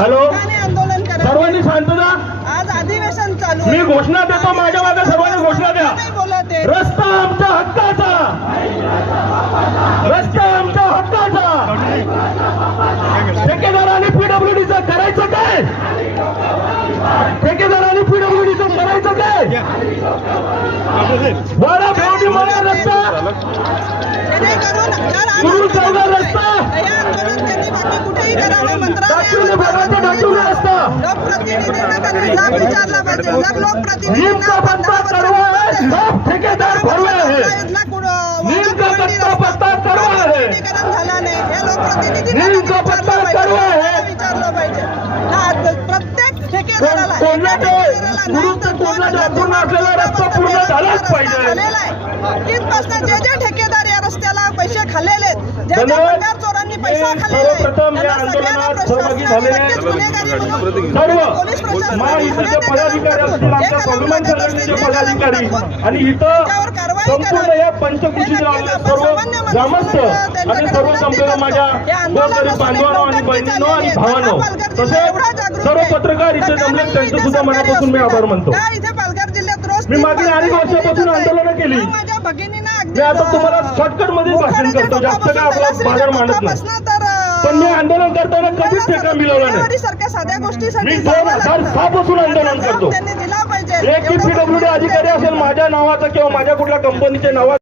Hello? हक्काने आंदोलन करा. सर्वांनी शांतता आज अधिवेशन चालू मी. घोषणा देतो माझ्या मागे सर्वांनी घोषणा द्या. रस्ता आमच्या हक्काचा. रस्ता आमच्या हक्काचा. ठेकेदारांनी पीडब्ल्यूडीचं करायचं काय? ठेकेदारांनी पीडब्ल्यूडीचं करायचं काय? वाडा भेवडी मला रस्ता. सुरू चौदा रस्ता. कुठेही करावं भागाचा दाखवून रस्ता लोकप्रतिनिधींना त्यांनी जाब विचारला पाहिजे जर लोकप्रतिनिधींना है ठेकेदार है है झाला नाही हे लोकप्रतिनिधींना विचारलं पाहिजे. है. हा, प्रत्येक ठेकेदाराला तिथपासून जे जे ठेकेदार या रस्त्याला पैसे खाल्लेले आहेत, ज्या चोरांनी पैसा खाल्लेला सर्व महायुतीचे पदाधिकारी असतील आमच्या स्वाभिमान संघटनेचे आणि इथं संपूर्ण. या पंचकृषी नक्कीच आपण सर्व ग्रामस्थ आणि सर्व करतो. माझ्या गोरगरीब बांधवांनो आणि बहिणींनो आणि. भावांनो तसेच सर्व. पत्रकार इथे जमले त्यांचे सुद्धा मनापासून मी आभार मानतो मी मागील अडीच वर्षापासून आंदोलनं केली. मी आता तुम्हाला शॉर्टकटमध्ये भाषण करतो जास्त काय आपला भाषण मानत नाही पण मी आंदोलन करताना कधीच टेका मिळवला नाही सारख्या साध्या गोष्टीसाठी मी दोन हजार. सहा पासून आंदोलन करतो जबाब त्यांनी दिला पाहिजे एक एवढं पीडब्ल्यूडी अधिकारी असेल माझ्या नावाचा किंवा माझ्या कुठल्या कंपनीच्या नावाचा